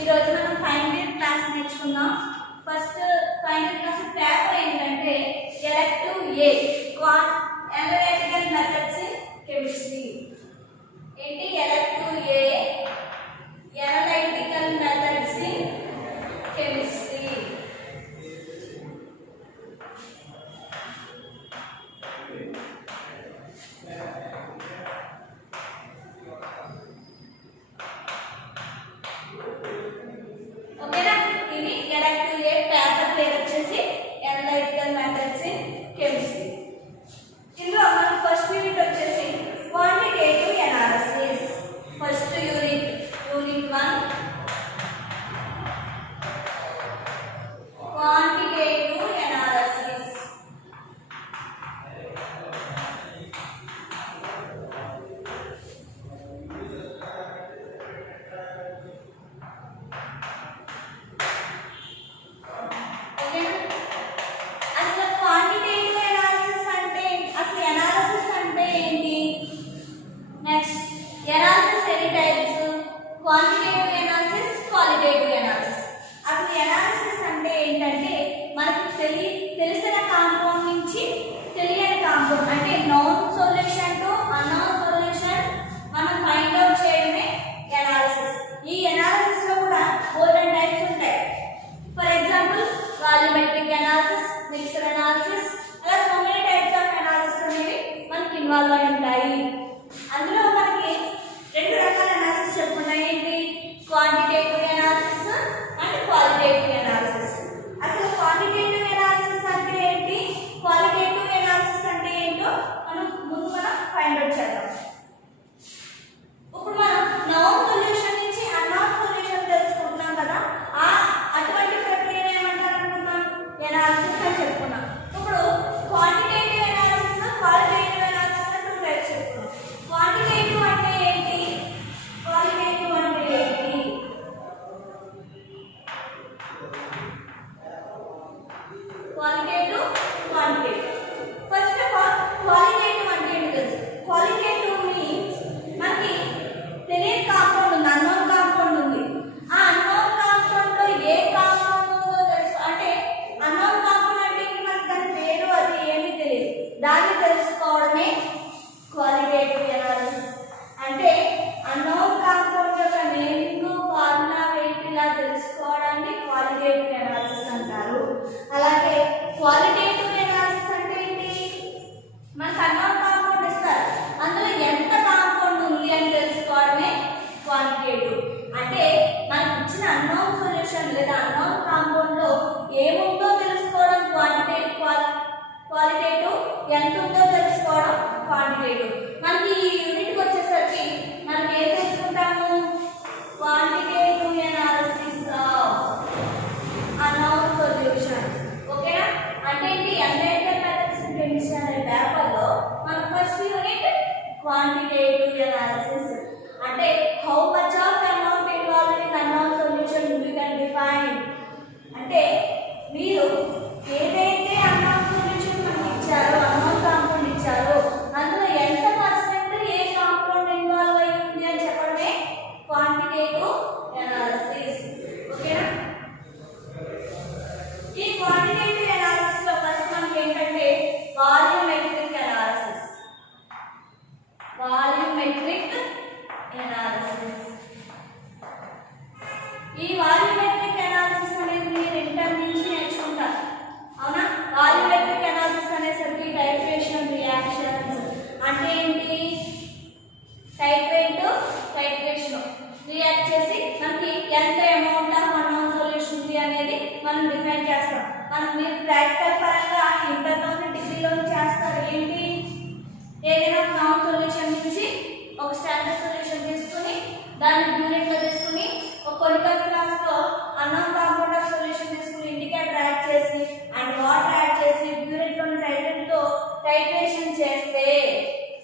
ఈరోజు మనం final year class నేర్చుకుందాం. ఫస్ట్ ఫైనల్ క్లాస్ పేపర్ ఏంటంటే elective A analytical methods in chemistry. ఏంటి elective A analytical methods in chemistry. ఓకేనా, ఇది ఎలెక్టివ్ ఏ పేపర్ పేరు వచ్చేసి అనలిటికల్ మెథడ్స్ ఇన్ కెమిస్ట్రీ. ఇందులో మన ఫస్ట్ యూనిట్ వచ్చేసి quantitative analysis. First unit 1 quantitative analysis. ఓకేనా, అసలు క్వాంటిటేటివ్ ఎనాలిసిస్ అంటే అసలు ఎనాలిసిస్ అంటే ఏంటి? నెక్స్ట్ ఎనాలిసిస్ ఎన్ని types? Quantitative analysis, qualitative analysis. అసలు ఎనాలిసిస్ అంటే ఏంటంటే మనకు తెలిసిన కాంపౌండ్ నుంచి తెలియని కాంపౌండ్ అంటే known solution to unknown solution మనం ఫైండ్ అవుట్ చేయడమే ఎనాలిసిస్. ఈ ఎనాలిసిస్ లో కూడా గోల్డెన్ టైప్స్ ఉంటాయి. For example volumetric analysis, mixed analysis, అలా so many types of analysis అనేవి మనకి ఇన్వాల్వ్ అయి ఉంటాయి. అందులో మనకి రెండు రకాల ఎనాలిసిస్ చెప్పుకున్నాయి. ఏంటి? Quantitative analysis and qualitative analysis. అసలు క్వాంటిటేటివ్ ఎనాలిసిస్ అంటే ఏంటి, క్వాలిటేటివ్ ఎనాలిసిస్ అంటే ఏంటో మనం ఫైండ్ అవుట్ చేద్దాం. ఇప్పుడు మనం నోన్ సొల్యూషన్ నుంచి అన్నోన్ సొల్యూషన్ తెలుసుకుంటున్నాం కదా, అటువంటి ప్రక్రియను ఏమంటారు అనుకున్నాం? ఎనాలిసిస్ అని చెప్పుకున్నాం. ఇప్పుడు క్వాంటిటేటివ్ ఎనాలిసిస్, క్వాలిటేటివ్ ఎనాలిసిస్ అని 2 టైప్స్ చెప్పుకున్నాం. క్వాంటిటేటివ్ అంటే ఏంటి, క్వాలిటేటివ్ అంటే ఏంటి? Qualitative, quantitative. First of all qualitative అంటే ఏంటి తెలుసు? క్వాలిటేటివ్ మీన్స్ మనకి తెలియని కాంపౌండ్ ఉంది, అన్నోన్ కాంపౌండ్ ఉంది. ఆ అన్నోన్ కాంపౌండ్ లో ఏ కాంపౌండ్ ఉందో తెలుసు. అంటే అన్నోన్ కాంపౌండ్ అంటే మనకి దాని పేరు అది ఏమీ తెలియదు, దాన్ని తెలుసుకోవడమే క్వాలిటేటివ్ ఎనాలిసిస్. అంటే అన్నోన్ కాంపౌండ్ యొక్క నేమింగ్, ఫార్ములా, వెయిట్ ఇలా తెలుసుకోవడాన్ని క్వాలిటేటివ్ ఎనాలిసిస్ అంటారు. అలాగే క్వాలిటేటివ్ ఎనాలిసిస్ అంటే ఏంటి? మనకు అన్నోన్ కాంపౌండ్ ఇస్తారు, అందులో ఎంత కాంపౌండ్ ఉంది అని తెలుసుకోవడమే క్వాంటిటేటివ్. అంటే మనకు ఇచ్చిన అన్నోన్ సొల్యూషన్ లేదా అన్నోన్ కాంపౌండ్ లో ఏముందో తెలుసుకోవడం క్వాంటిటేటివ్. క్వాలిటేటివ్ ఎంత ఉందో తెలుసుకోవడం క్వాంటిటేటివ్. మనకి ఈ యూనిట్కి వచ్చేసరికి మనం ఏం తెలుసుకుంటాము? Quantitative analysis of unknown solutions. ఓకేనా, అంటే ఏంటి? అనలిటికల్ మెథడ్స్ ఇన్ కెమిస్ట్రీ అనే పేపర్లో మన ఫస్ట్ యూనిట్ క్వాంటిటేటివ్ ఎనాలిసిస్. అంటే how much of amount involved in unknown solution you can define. అంటే మీరు ఏదైతే అన్నోన్ సొల్యూషన్ మనకి ఇచ్చారో, అన్నోన్ కాంపౌండ్ ఇచ్చారో, అందులో ఎంత పర్సెంట్ ఏ కాంపౌండ్ ఇన్వాల్వ్ అయి ఉంది అని చెప్పడమే క్వాంటిటేటివ్ ఎనాలిసిస్. ఓకేనా, ఈ క్వాంటిటేటివ్ ఎనాలిసిస్ లో ఫస్ట్ మనకి ఏంటంటే వాల్యూమెట్రిక్ ఎనాలిసిస్. Volumetric analysis. ఈ వాల్యూమెట్రిక్ ఎనాలిసిస్ అనేది మీరు ఇంటర్ నుంచి నేర్చుకుంటారు, అవునా? వాల్యూమెట్రిక్ ఎనాలిసిస్ అనేసరికి టైట్రేషన్ రియాక్షన్స్ అంటే ఏంటి? టైట్రేషన్ రియాక్ట్ చేసి మనకి ఎంత అమౌంట్ ఆఫ్ అన్నోన్ సొల్యూషన్ ఉంది అనేది మనం డిఫైన్ చేస్తాం. మీరు ప్రాక్టికల్ పరంగా ఇంటర్లోని డిగ్రీలోని చేస్తారు. ఏంటి? ఏదైనా నాన్ సొల్యూషన్ నుంచి ఒక స్టాండర్డ్ సొల్యూషన్ తీసుకుని దాన్ని యూనిట్లో తీసుకుని ఒక colloquial ఫ్లాస్క్లో unknown compound of solution తీసుకుని ఇండికేటర్ యాడ్ చేసి అండ్ వాటర్ యాడ్ చేసి యూనిట్లోని టైట్రేట్తో టైట్రేషన్ చేస్తే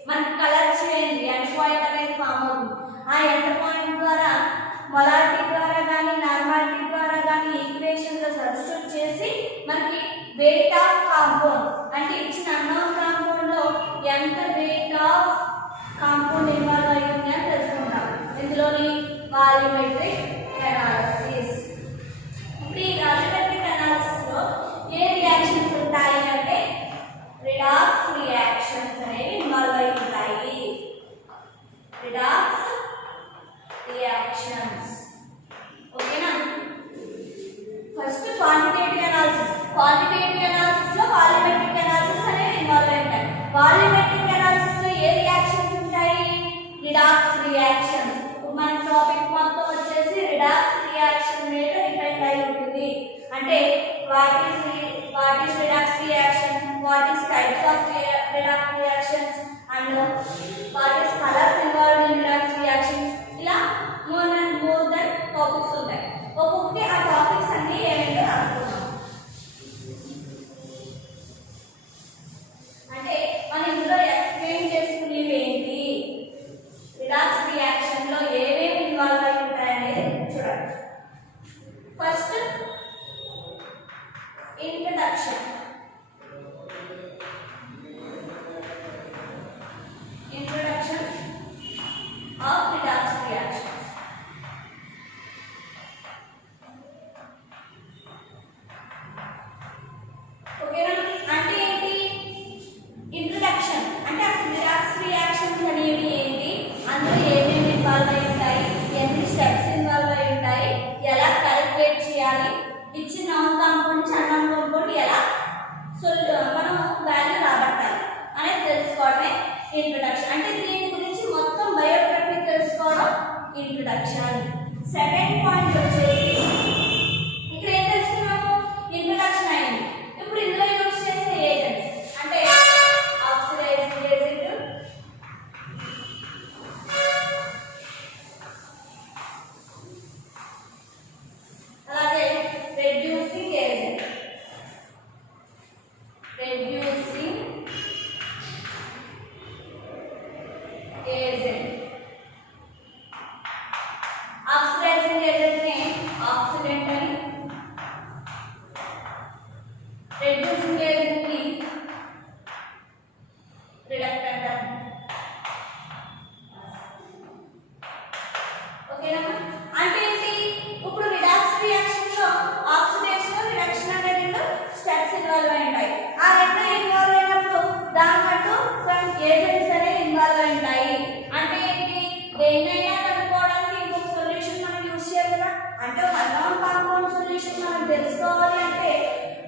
మనకి కలర్ చేంజ్ ఎండ్ పాయింట్ అనేది ఫామ్ అవుతుంది. ఆ ఎండ్ పాయింట్ ద్వారా మొలారిటీ ద్వారా కానీ నార్మాలిటీ ద్వారా కానీ ఈక్వేషన్లో సబ్స్టిట్యూట్ చేసి మనకి వెయిట్ ఆఫ్ కాంపౌండ్ అంటే ఇచ్చిన అన్నోన్ కాంపౌండ్ లో ఎంత వెయిట్ ఆఫ్ కాంపౌండ్ ఇన్వాల్వ్ అయి ఉంది అని తెలుసుకుంటాం. ఇందులోని volumetric analysis. redox reactions and what is colors involved in redox reactions. ఇలా more than topics ఉంటాయి. ఒక్కొక్కటి ఆ టాపిక్స్ అన్ని ఏమేంటో రాసుకుందాం. అంటే మనం ఇందులో ఎక్స్ప్లెయిన్ చేసుకునేవి ఏంటి, రిడాక్స్ రియాక్షన్ లో ఏమేమి ఇన్వాల్వ్ అయి ఉంటాయనేది చూడండి. First introduction. Introduction of redox reactions. ఓకేనా? అంటే ఏంటి ఇంట్రడక్షన్ అంటే అసలు రిడాక్స్ రియాక్షన్స్ అనేవి ఏంటి, అందులో ఏమేమి ఇన్వాల్వ్ అయి ఉంటాయి, ఎన్ని స్టెప్స్ ఇన్వాల్వ్ అయి ఉంటాయి, ఎలా క్యాలిక్యులేట్ చేయాలి, ఇచ్చిన నాన్ కాంపౌండ్ నుంచి అన్నాన్ కాంపౌండ్ ఎలా మనం వాల్యూ రాబట్టాలి అనేది తెలుసుకోవడమే ఇంట్రడక్షన్. అంటే దీని గురించి మొత్తం బయోగ్రఫీ తెలుసుకోవడం ఇంట్రడక్షన్. సెకండ్ పాయింట్ వచ్చేసి ఇక్కడ ఏం తెలుసుకున్నాము, ఇంట్రడక్షన్ అయింది. ఇప్పుడు ఇందులో యూజ్ చేసే ఏజెంట్స్ అంటే ఆక్సిడైజింగ్ ఏజెంట్, అలాగే reducing agent. Reducing agent, oxidising agent ని ఆక్సిడెంట్ అని, రెడ్యూసింగ్ ఏజెంట్ ని రిడక్టెంట్ అని. ఓకేనా? అంటే ఏంటి, ఇప్పుడు రిడాక్స్ రియాక్షన్ లో ఆక్సిడేషన్ రిడక్షన్ అనే రెండు స్టెప్స్ ఇన్వాల్వ్ అయి ఉంటాయి. ఆ రెండు ఇన్వాల్వ్ అయినప్పుడు దానికంటూ సమ్ ఏజెంట్స్ అనేవి ఇన్వాల్వ్ అయి ఉంటాయి. అంటే ఏంటి, దేన్నైనా కనుక్కోవడానికి ఇంకొక సొల్యూషన్ మనం యూజ్ చేయాలి కదా. అంటే ఒక అన్నోన్ కాంపౌండ్ సొల్యూషన్ మనం తెలుసుకోవాలి అంటే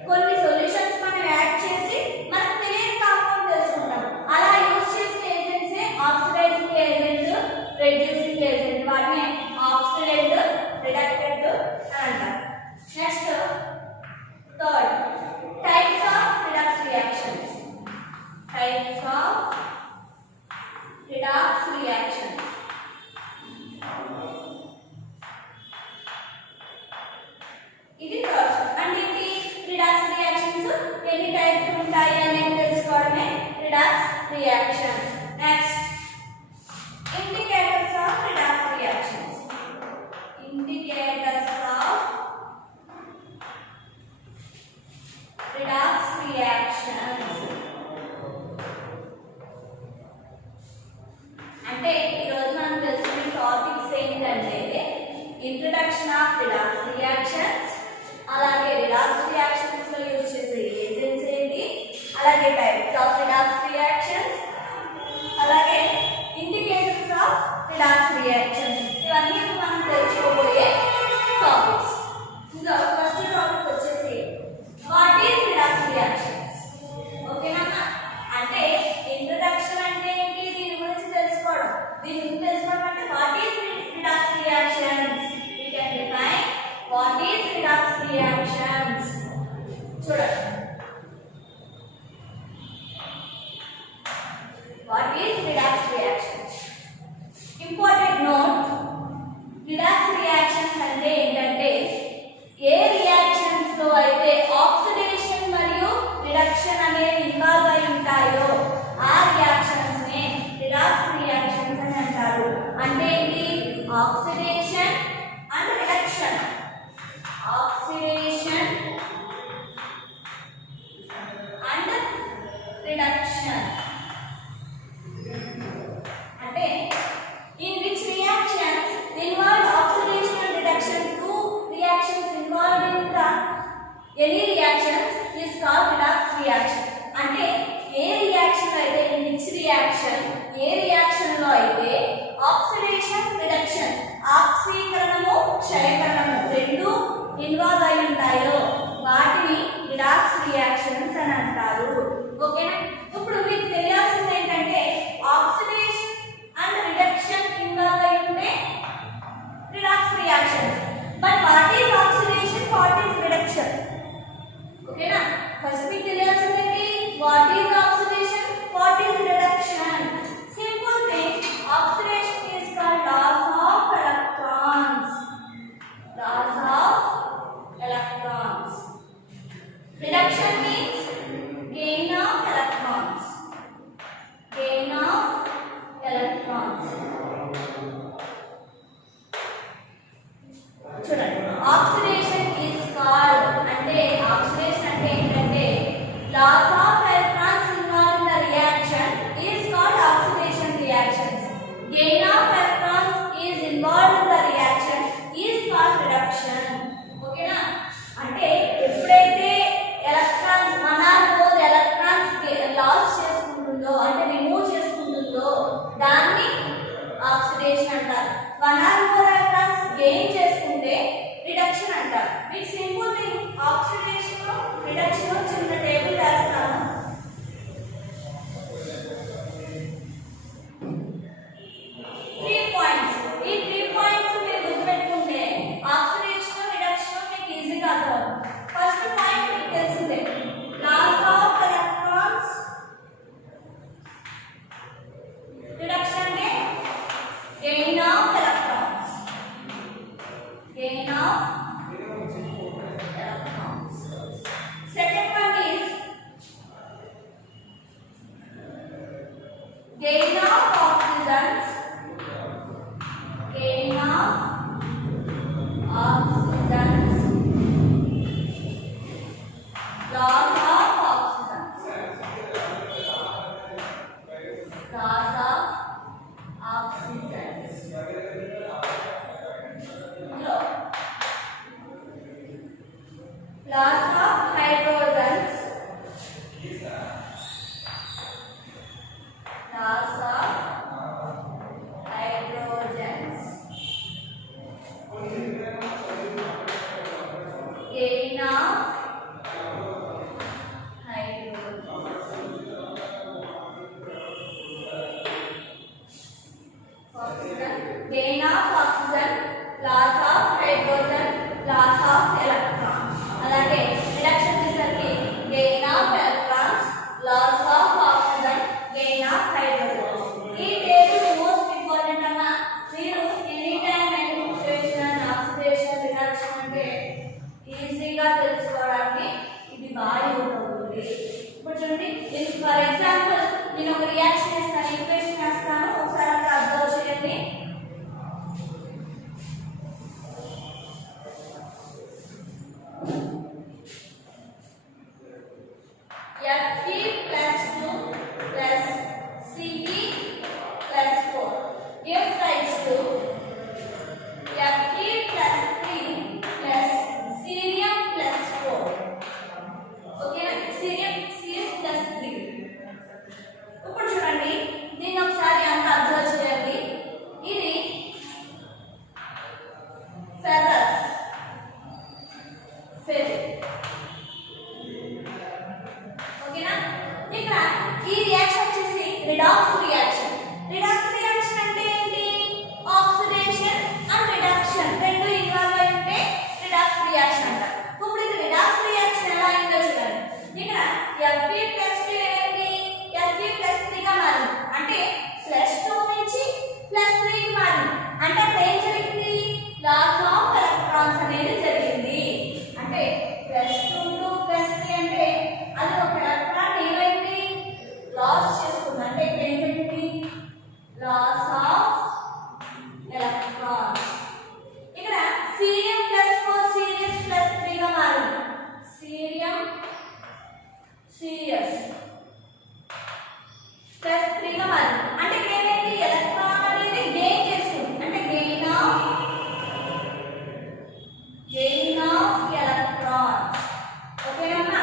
కొన్ని సొల్యూషన్స్ మనం యాడ్ చేసి మనకు తెలియని కాంపౌండ్ తెలుసుకుంటాం. అలా యూజ్ చేసే ఏజెంట్సే ఆక్సిడైజింగ్ ఏజెంట్, రెడ్యూసింగ్ ఏజెంట్. వాటిని ఆక్సిడెంట్, రిడక్టెంట్ అని అంటారు. Next third types of redox reactions. Types of redox reactions. ఇది థర్డ్. అంటే రిడాక్స్ రియాక్షన్స్ ఎన్ని టైప్స్ ఉంటాయి అనేది తెలుసుకోవడమే redox reactions. Next indicators of redox reactions. Indicators of redox reactions అంటే ఈరోజు మనం తెలుసుకునే టాపిక్స్ ఏంటంటే ఇంట్రడక్షన్ ఆఫ్ రిడాక్స్ రియాక్షన్స్, అలాగే రిడాక్స్ రియాక్షన్స్ లో యూజ్ చేసే ఏజెంట్స్ ఏంటి, అలాగే టైప్స్ ఆఫ్ రిడాక్స్ రియాక్షన్స్, అలాగే ఇండికేటర్స్ ఆఫ్ రిడాక్స్ రియాక్షన్స్. ఇవన్నీ మనం తెలుసుకోబోయే టాపిక్స్. ఇంకా ఫస్ట్ టాపిక్ వచ్చేసి వాట్ ఈస్ రిడాక్స్ రియాక్షన్స్. ఓకేనా? అంటే ఇంట్రడక్షన్ అంటే ఏంటి, దీని గురించి తెలుసుకోవడం. దీని గురించి తెలుసుకోవడం అంటే what is redox reactions. We can define what is redox reactions. చూడండి, what is redox reactions. Important note, redox reactions అంటే ఏంటంటే ఏ రియాక్షన్స్ లో అయితే ఆక్సిడేషన్ మరియు రిడక్షన్ అనేవి ఇన్వాల్వ్ అయి ఉంటాయో ఆ రియాక్షన్స్ నే రిడాక్స్ రియాక్షన్స్ అని అంటారు. అంటే ఏంటి, oxidation and reduction. Oxidation and reduction అంటే in which reactions involve oxidation and reduction. Two reactions involved in the any reactions is called redox reaction. అంటే ఏ రియాక్షన్ అయితే in which reaction A reaction లో అయితే oxidation reduction ఆక్సీకరణము క్షయకరణము రెండు involve అయి ఉంటాయో వాటిని redox reactions అని అంటారు. ఓకేనా? ఇప్పుడు మీకు తెలియాల్సింది ఏంటంటే ఆక్సిడేషన్ అండ్ రిడక్షన్ ఇన్వాల్వ్ అయి ఉంటే redox reactions. But what is oxidation, what is reduction? ఓకేనా? ఫస్ట్ మీకు తెలియాల్సింది ఏంటి, వాట్ ఈస్ ఆక్సిడేషన్, వాట్ చూడండి ఆక్సిడేషన్ ఈజ్ కాల్డ్ అంటే ఆక్సిడేషన్ అంటే ఏంటంటే loss of electrons involve in the reaction is called oxidation reactions gain of electrons is involve in the reaction is called reduction ఓకేనా అంటే ఎప్పుడైతే electrons one or more electrons loss చేసుకుంటుందో అంటే remove చేసుకుంటుందో దాన్ని ఆక్సిడేషన్ అంటారు one or more electrons gain చేసుకుంటే reduction అంటారు మీకు సింపుల్ థింగ్ ఆక్సిడేషన్ రిడక్షన్ చిన్న టేబుల్ రాస్తాను త్రీ పాయింట్స్ ఈ త్రీ పాయింట్స్ మీరు గుర్తుపెట్టుకుంటే ఆక్సిడేషన్ రిడక్షన్ మీకు ఈజీగా అర్థమవుతుంది ఫస్ట్ పాయింట్ మీకు తెలిసిందే లాస్ ఆఫ్ ఎలక్ట్రాన్స్ రిడక్షన్ అంటే gain of electrons gain of electrons. Second one is gain of oxygens. Gain of oxygens. Loss of oxygens. Loss of oxygens. Hello. Loss of hydrogens. Loss of hydrogens. Gain of hydrogens. Gain of oxygen, loss of hydrogen, loss of electron. అలాగే reduction చేసరికి gain of electrons loss of oxygen gain of hydrogen ఈ table most important అన్న మీరు any time any situation oxidation reduction అంటే ఈజీగా తెలుసుకోవడానికి ఇది బాగా యూజ్ అవుతుంది ఇప్పుడు చూడండి ఫర్ ఎగ్జాంపుల్ నేను ఒక రియాక్షన్ చేస్తాను ఈక్వేషన్ చేస్తాను ఒకసారి అక్కడ అబ్జర్వ్ చేయండి Fe plus 2 plus Ce plus 4 gives rise to Fe plus 3 plus cerium plus 4. Okay, cerium Cs plus 3. ఇప్పుడు చూడండి దీన్ని ఒకసారి అంతా అబ్జర్వ్ చేయండి ఇది ఫెర్రస్ ఫెరిక్ ఓకేనా ఇక్కడ ఈ రియాక్షన్ వచ్చేసి రిడాక్స్ రియాక్షన్ అంటే ఏంటి ఆక్సిడేషన్ అండ్ రిడక్షన్ రెండు ఇన్వాల్వ్ అయి ఉంటే రిడాక్స్ రియాక్షన్ అంటారు ఇప్పుడు ఇది రిడాక్స్ రియాక్షన్ ఎలా అయిందో చూడండి ఇక్కడ Fe plus 2 ఏమైంది Fe plus 3 గా మారింది అంటే +2 నుంచి +3 కి మారింది అంటే అక్కడ ఏం జరిగింది లాస్ ఆఫ్ ఎలక్ట్రాన్స్ అనేది జరిగింది అంటే +2 to +3 అంటే అది ఒక ఎలక్ట్రాన్ ఏమైంది లాస్ చేసుకుంది అంటే ఇక్కడ ఏం జరిగింది లాస్ ఆఫ్ ఎలక్ట్రాన్స్ ఇక్కడ సీరియం +4 సీరియస్ +3 గా మారింది సీరియం సీరియస్ +3 గా మారింది అంటే ఇక్కడ ఏమైంది ఎలక్ట్రాన్ అనేది గెయిన్ చేసుకుంది అంటే గెయిన్ ఆఫ్ ఎలక్ట్రాన్స్ ఓకేనా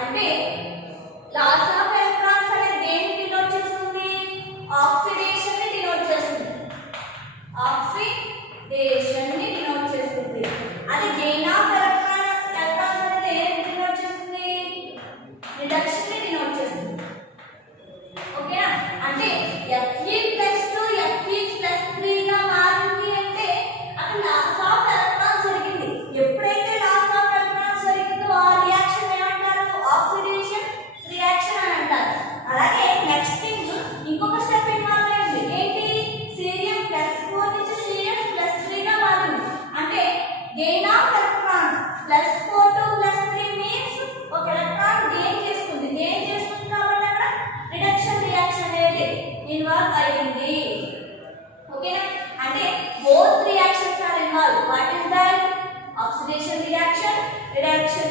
అంటే లాస్ ఆఫ్ ఎలక్ట్రాన్స్ అనేది దేన్ని డినోట్ చేస్తుంది ఆక్సిడేషన్ ని డినోట్ చేస్తుంది ఆక్సిడేషన్ ని డినోట్ చేస్తుంది అది గెయిన్ ఆఫ్ ఎలక్ట్రాన్స్ అనేది దేన్ని డినోట్ చేస్తుంది రిడక్షన్ ని డినోట్ చేస్తుంది ఓకేనా అంటే Fe plus 2 Fe plus 3 గా మారింది అంటే అక్కడ లాస్ ఆఫ్ ఎలక్ట్రాన్స్ జరిగింది ఎప్పుడైతే లాస్ ఆఫ్ ఎలక్ట్రాన్స్ జరిగిందో ఆ రియాక్షన్ ఏమంటారు ఆక్సిడేషన్ రియాక్షన్ అని అంటారు అలాగే నెక్స్ట్ థింగ్ ఇంకొక స్టెప్ ఇన్వాల్వ్ అయింది ఏంటి సీరియం +4 నుంచి Cs +3 గా మారింది అంటే gain of electrons +4 to +3 means ఒక ఎలక్ట్రాన్ గెయిన్ చేసుకుంది కాబట్టి అక్కడ రిడక్షన్ రియాక్షన్ అనేది ఇన్వాల్వ్ అయ్యింది ఓకేనా అంటే both reactions are involved what is that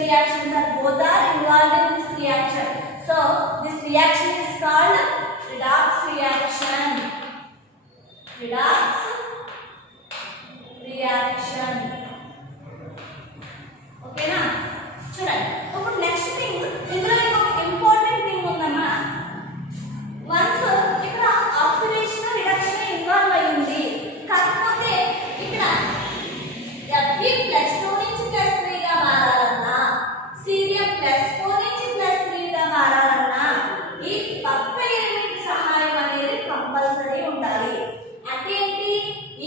reactions are both are involved in this reaction. So this reaction is called redox reaction. Redox reaction. Okay na? చూడండి ఇప్పుడు next thing ఇందులో ఇంకొక important thing ఉందమ్మా. Once ఇక్కడ oxidation reduction involve అయ్యింది, కాకపోతే ఇక్కడ Fe+2 నుంచి +3 గా మారాలన్నా Cl+4 నుంచి +3 గా మారాలన్నా ఈ పక్క ఎలిమెంట్ సహాయం అనేది కంపల్సరీ ఉండాలి. అంటే ఏంటి,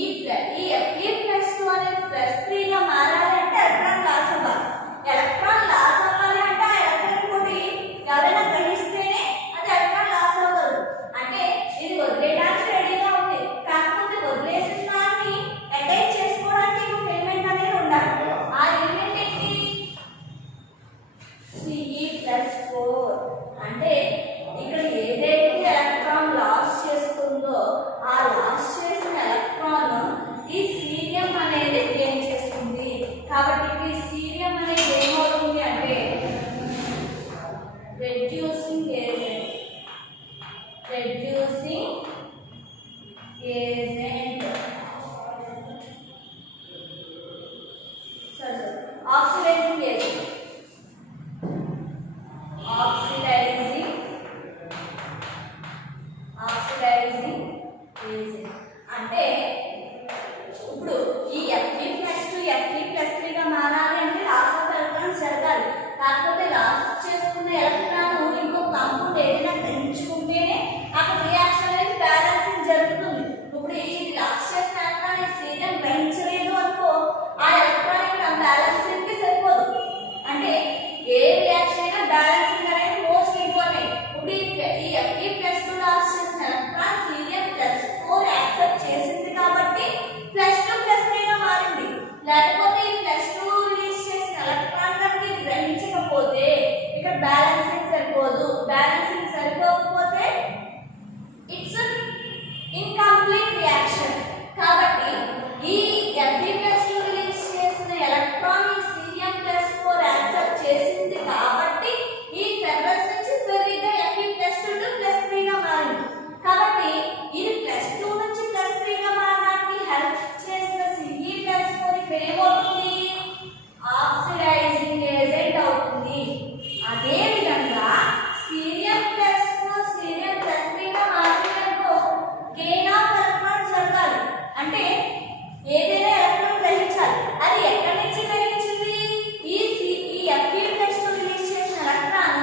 ఈ Fe+2 అనేది +3 గా మారాలంటే ఎలక్ట్రాన్ లాస్ అవ్వాలి. ఎలక్ట్రాన్ లాస్ అవ్వాలి అంటే ఆ ఎలక్ట్రాన్ కూడా ఎవరైనా గ్రహిస్తేనే అది ఎలక్ట్రాన్ లాస్ అవ్వదు. అంటే ఇది వదిలేయడానికి రెడీగా ఉంది, కాకపోతే వదిలేసిన దాన్ని అటాచ్ చేసుకోవడానికి ఇంకొక ఎలిమెంట్ అనేది ఉండాలి. ఆ ఎలిమెంట్ ఏంటి, Ce+4. అంటే ఇక్కడ ఏదైతే ఎలక్ట్రాన్ లాస్ చేస్తుందో ఆ లాస్ చేసిన ఎలక్ట్రాన్ ఈ సీరియం అనేది గెయిన్ చేస్తుంది. కాబట్టి ఈ సీరియం అనేది ఏమవుతుంది అంటే reducing agent. Reducing agent oxidising agent. Oxidising agent అంటే ఇప్పుడు ఈ Fe+2 Fe+3 గా మారాలి అంటే లాస్ ఆఫ్ ఎలక్ట్రాన్స్ జరగాలి. కాకపోతే లాస్ చేసుకున్న ఎలక్ట్రాన్ ఇంకో కాంపౌండ్ ఏదైనా గ్రహించుకుంటేనే అక్కడ రియాక్షన్ అనేది బ్యాలెన్సింగ్ జరుగుతుంది. ఇప్పుడు ఇది లాస్ చేసిన ఎలక్ట్రాన్ ఈ సీరియం గ్రహించలేదు అనుకో, ఆ ఎలక్ట్రాన్ ఇక్కడ బ్యాలెన్సింగ్ కి సరిపోదు. అంటే ఏ రియాక్షన్ అయినా బ్యాలెన్సింగ్ అనేది మోస్ట్ ఇంపార్టెంట్. ఇప్పుడు ఈ Fe+2 లాస్ చేసిన ఎలక్ట్రాన్ Cl+4 యాక్సెప్ట్ చేసింది కాబట్టి +2+3 గా మారింది. లేకపోతే ఈ +2 రిలీజ్ చేసిన ఎలక్ట్రాన్ కనుక ఇది గ్రహించకపోతే ఇక్కడ బ్యాలెన్సింగ్ సరిపోదు. బ్యాలెన్సింగ్ సరిపోకపోతే ఇట్స్ ఇన్కంప్లీట్ రియాక్షన్. కాబట్టి ఈ Fe+2 రిలీజ్ చేసిన ఎలక్ట్రాన్ ఈ Cl+4 యాక్సెప్ట్ చేసింది కాబట్టి ఈ ఫెర్రస్ నుంచి ఫెర్రిక్ గా Fe+2 టు +3 గా మారింది. కాబట్టి ఇది +2 నుంచి +3 గా మారడానికి హెల్ప్ చేసిన Ce+4 ఇక్కడ ఏమవుతుంది, ఆక్సిడైజింగ్ ఏజెంట్ అవుతుంది. అదే విధంగా Cl+4 Cl+3 గా మారినప్పుడు గెయిన్ ఆఫ్ ఎలక్ట్రాన్ జరగాలి. అంటే ఏదైనా ఎలక్ట్రాన్ గ్రహించాలి. అది ఎక్కడి నుంచి గ్రహించింది, ఈ Fe+2 రిలీజ్ చేసిన ఎలక్ట్రాన్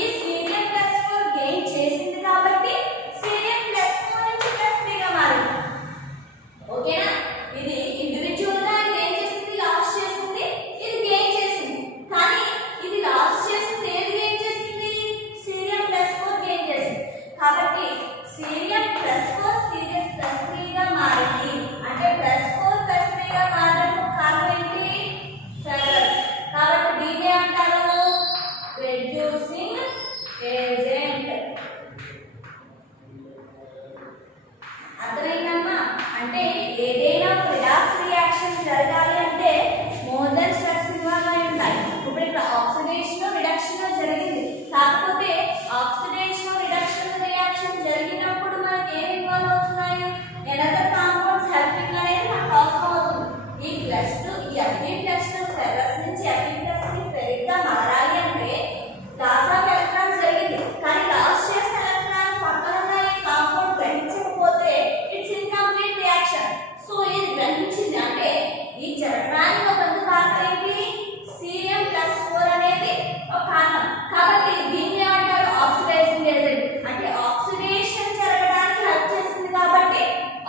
ఈ Cl+4 గెయిన్ చేసింది కాబట్టి Cl+4 నుంచి +3 గా మారింది. ఓకేనా? ఇది ఇండివిజువల్ గా ఇది ఏం చేసింది, లాస్ చేసింది, ఇది గెయిన్ చేసింది. కానీ ఇది లాస్ చేసింది ఏది గెయిన్ చేసింది, Cl+4 గెయిన్ చేసింది. కాబట్టి Cl+4 Cl+3 గా మారింది. అంటే +4+3 గా మారడానికి కారణం ఏంటి, ఫెర్రస్. కాబట్టి దీన్ని అంటారు రెడ్యూసింగ్ ఏజెంట్. అర్థమైందమ్మా? అంటే ఏదైనా రిడాక్స్ రియాక్షన్ జరగాలి అంటే మోర్ దెన్ స్టెప్స్ ఇన్వాల్వ్ అయి ఉంటాయి. ఇప్పుడు ఇక్కడ ఆక్సిడేషన్ రిడక్షన్ జరిగింది, కాకపోతే ఆక్సిడేషన్ రిడక్షన్ రియాక్షన్ జరిగినప్పుడు మనకి ఏం ఇన్వాల్వ్ అవుతున్నాయి, ఎనదర్ కాంపౌండ్స్ హెల్పింగ్ అనేది మనకు అవసరం అవుతుంది. ఈ Fe+2 ఫెర్రస్ నుంచి Fe+3 ఫెరిక్ గా మారాలి అంటే లాస్ ఆఫ్ ఎలక్ట్రాన్స్ జరిగింది. కానీ లాస్ చేసిన ఎలక్ట్రాన్ పక్కన ఉన్న ఈ కాంపౌండ్ గ్రహించకపోతే ఇట్స్ ఇన్కంప్లీట్ రియాక్షన్. సో ఇది గ్రహించింది అంటే ఈ జరగడానికి ఒక కారణం ఏంటి, Cl+4 అనేది ఒక కారణం. కాబట్టి దీన్ని ఏమంటారు, ఆక్సిడైజింగ్ ఏజెంట్. అంటే ఆక్సిడేషన్ జరగడానికి హెల్ప్ చేస్తుంది కాబట్టి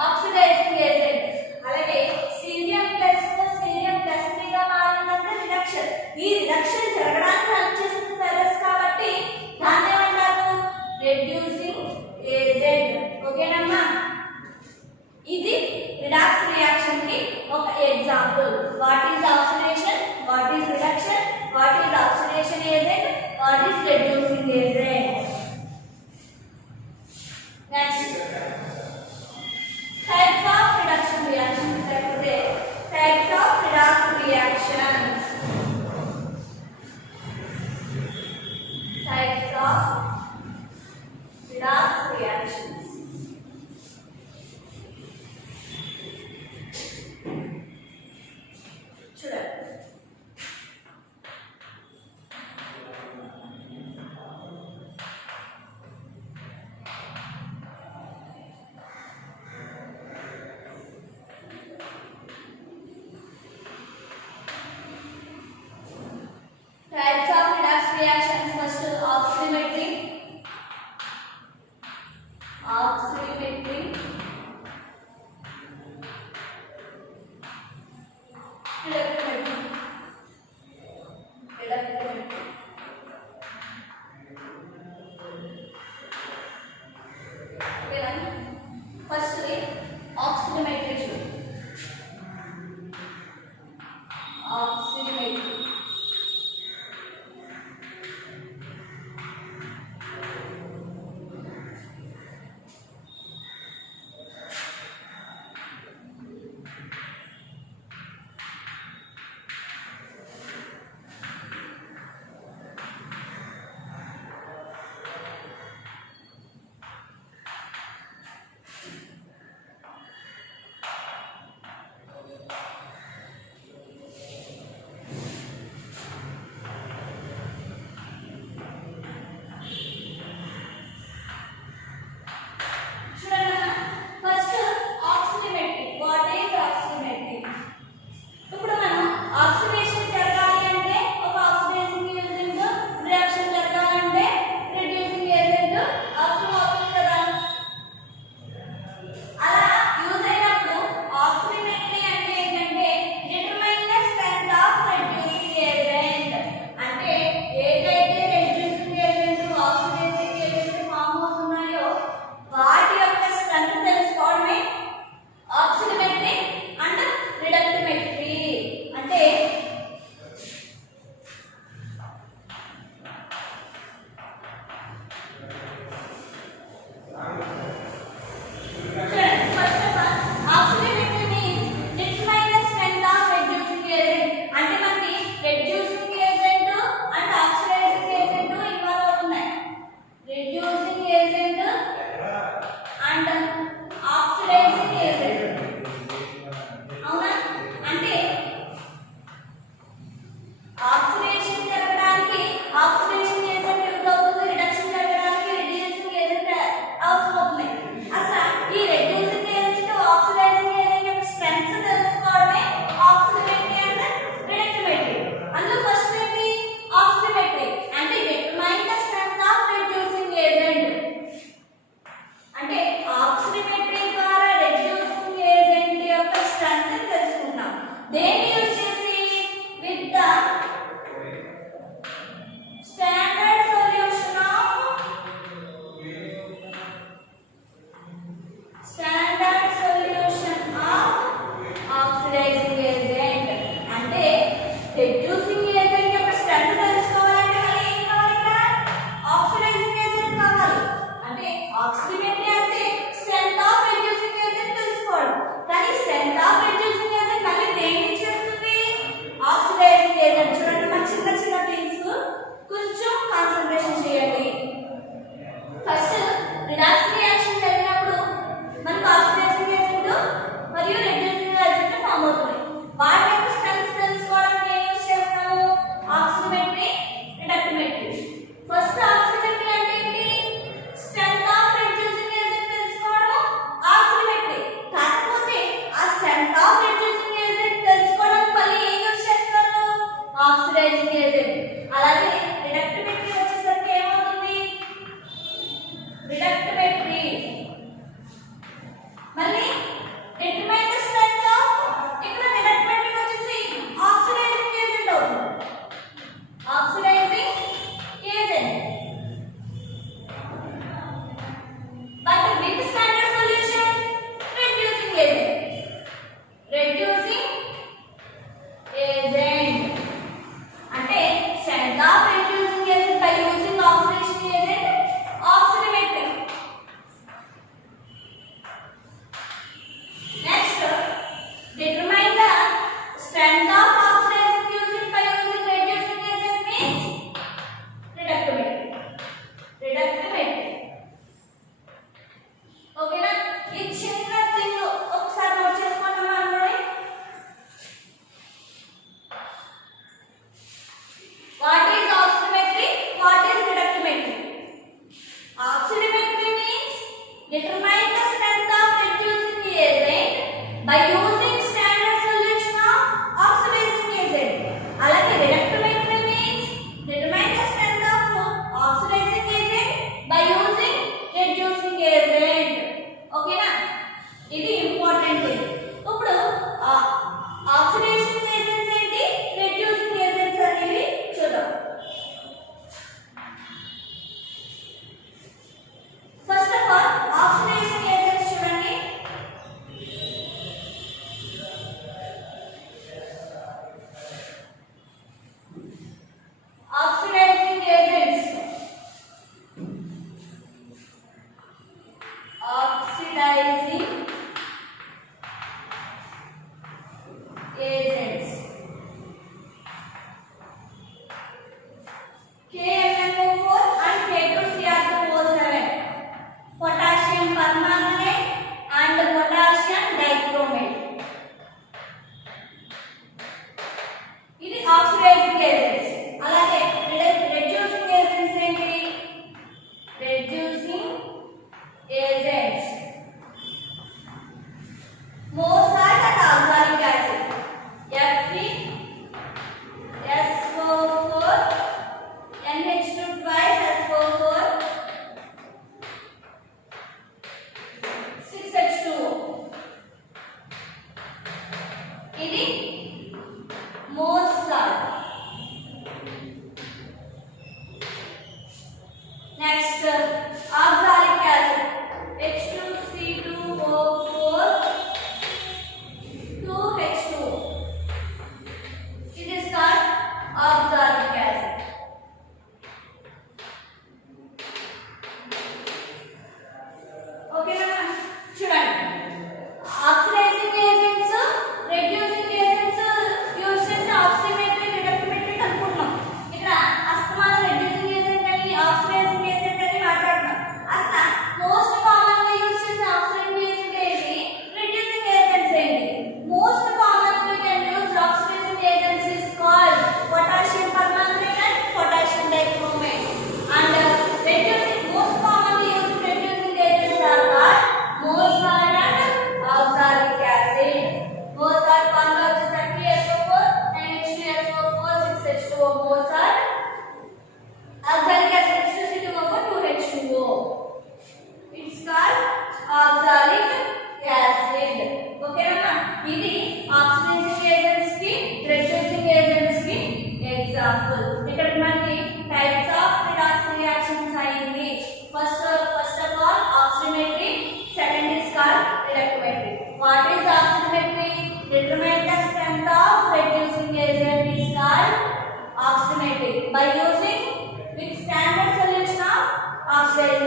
ఆక్సిడైజింగ్ ఏజెంట్. అలాగే Cl+4 Cl+3 గా మారిందంటే రిడక్షన్. ఈ రిడక్షన్ జరగడానికి హెల్ప్ చేస్తుంది ఫెర్రస్ కాబట్టి దాన్ని ఏమంటారు, రెడ్యూసింగ్ ఏజెంట్. ఓకేనమ్మా? ఇది రిడాక్స్ రియాక్షన్ కి ఒక example. What is oxidation, what is reduction, what is oxidation agent, what is reducing agent. Next types of reduction reactions. Types of redox reactions. Reducing agent యొక్క strength తెలుసుకోవాలంటే మళ్ళీ ఏం కావాలి ఇక్కడ ఆక్సిడైజింగ్ ఏజెంట్ కావాలి అంటే ఆక్సిడేటివ్ అంటే స్ట్రెంత్ ఆఫ్ రెడ్యూసింగ్ ఏజెంట్ తెలుసుకోవడం కానీ స్ట్రెంత్ ఆఫ్ రెడ్యూసింగ్ ఏజెంట్ మళ్ళీ దేన్ని చేస్తుంది ఆక్సిడైజింగ్ ఏజెంట్ చూడండి మన చిన్న చిన్న థింగ్స్ కొంచెం కాన్సంట్రేషన్ చేయండి ఫస్ట్ రిడాక్స్ రియాక్షన్ జరిగినప్పుడు మనకు ఆక్సిడైజింగ్ ఏజెంట్ మరియు రెడ్యూసింగ్ ఏజెంట్ ఫామ్ అవుతుంది వాటి యొక్క స్ట్రెంత్ తెలుసుకోవడానికి ఏం యూస్ చేస్తాము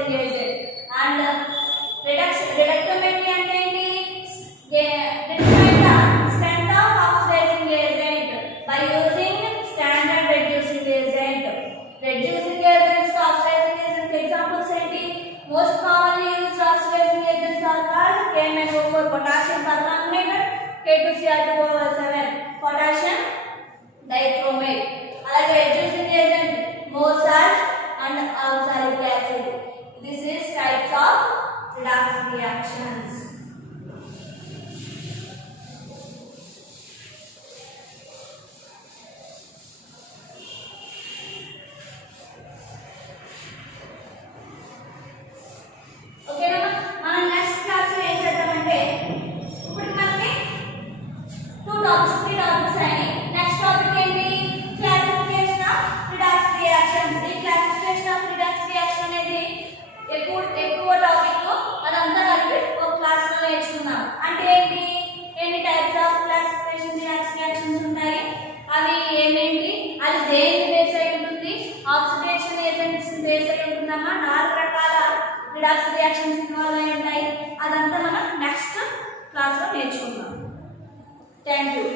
ఆక్సిడైజింగ్ ఏజెంట్. అండ్ రిడక్టోమెట్రీ అంటే ఏంటి? determine the strength of oxidizing agent by using standard reducing agent. Reducing agents to oxidizing agent examples ఏంటి? Most commonly used oxidizing agents are called KMnO4 potassium permanganate, K2Cr2O7 potassium dichromate. అలాగే reducing agent more salt and oxalic acid. This is types of redox reactions. ఓకేనా? మనం next class లో ఏం చేద్దామంటే ఇప్పుడు మనకి 3 topics అయినాయి. నెక్స్ట్ టాపిక్ ఏంటి? Classification of redox reactions. ఈ క్లాసిఫికేషన్ ఆఫ్ రిడాక్స్ రియాక్షన్ అనేది ఎక్కువ టాపిక్, అదంతా కలిపి ఒక క్లాస్ లో నేర్చుకుందాం. అంటే ఏంటి? ఎన్ని టైప్స్ ఆఫ్ క్లాసిఫికేషన్ రియాక్షన్స్ ఉంటాయి, అవి ఏమేంటి, అది దేని బేస్ అయి ఉంటుంది, ఆక్సిడేషన్ ఏజెంట్స్ బేస్ అయి ఉంటుందమ్మా. 4 రకాల రిడాక్స్ రియాక్షన్స్ ఇన్వాల్వ్ అయి ఉంటాయి. అదంతా మనం నెక్స్ట్ క్లాస్ లో నేర్చుకుందాం. Thank you.